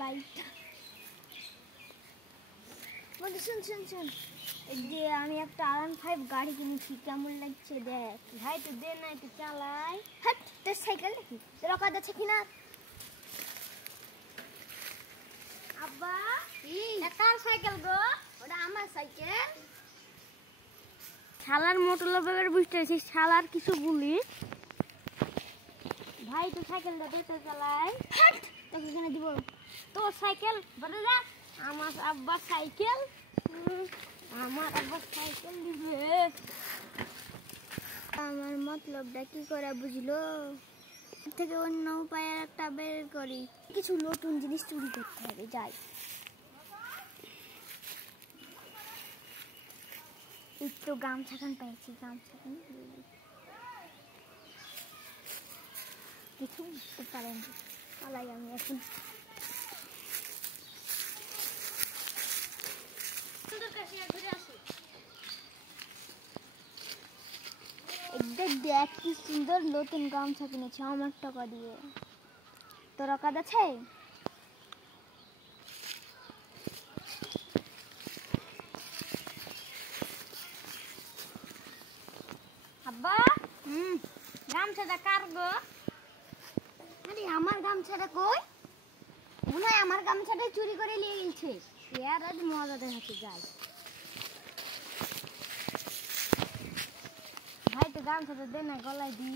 বাইকটা বন্ধু শুন শুন শুন যে আমি একটা R15 গাড়ি কিনেছি, কেমন লাগছে দেখ। ভাই তো দে না, একটু চালাই। হ্যাঁ তোর সাইকেল নাকি, তোর অকাত আছে কিনা? আব্বা কার সাইকেল গো? ওটা আমার সাইকেল। শালার মোটর লোকের বুঝতে আছিস, শালার কিছু বলি। ভাই তো সাইকেলটা দে তো চালাই। তোকে এখানে দিব। তোর সাইকেল বলে যা, আমার আব্বার সাইকেল, আমার আব্বার সাইকেল দিবে। আমার মতলবটা কি করে বুঝলো? থেকে অন্য উপায় একটা বের করি, কিছু নতুন জিনিস চুরি করতে হবে। যাই, একটু গামছাখান পেয়েছি, গামছাখান কিছু বুঝতে পারেন পালাই আমি এখন। দেখ কি সুন্দর নতুন গামছা কিনেছি আমার টাকা দিয়ে। তোর অকাত আছে? আব্বা গামছাটা কার গো? আরে আমার গামছাটা কই? মনে হয় আমার গামছাটা চুরি করে নিয়ে গেছে। আর আজ মজা দেখাতে যাই। ভাই তো গামছাটা দে না, গলায় দি।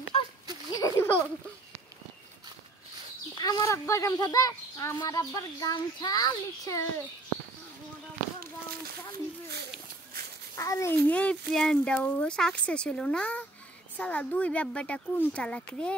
আমার আব্বার গামছা দে, আমার আব্বার গামছা লিখছে, আমার আব্বার গামছা লিখে। আরে এই প্ল্যানটাও সাকসেস হলো না, সালা দুই ব্যাপারটা কোন চালাক রে।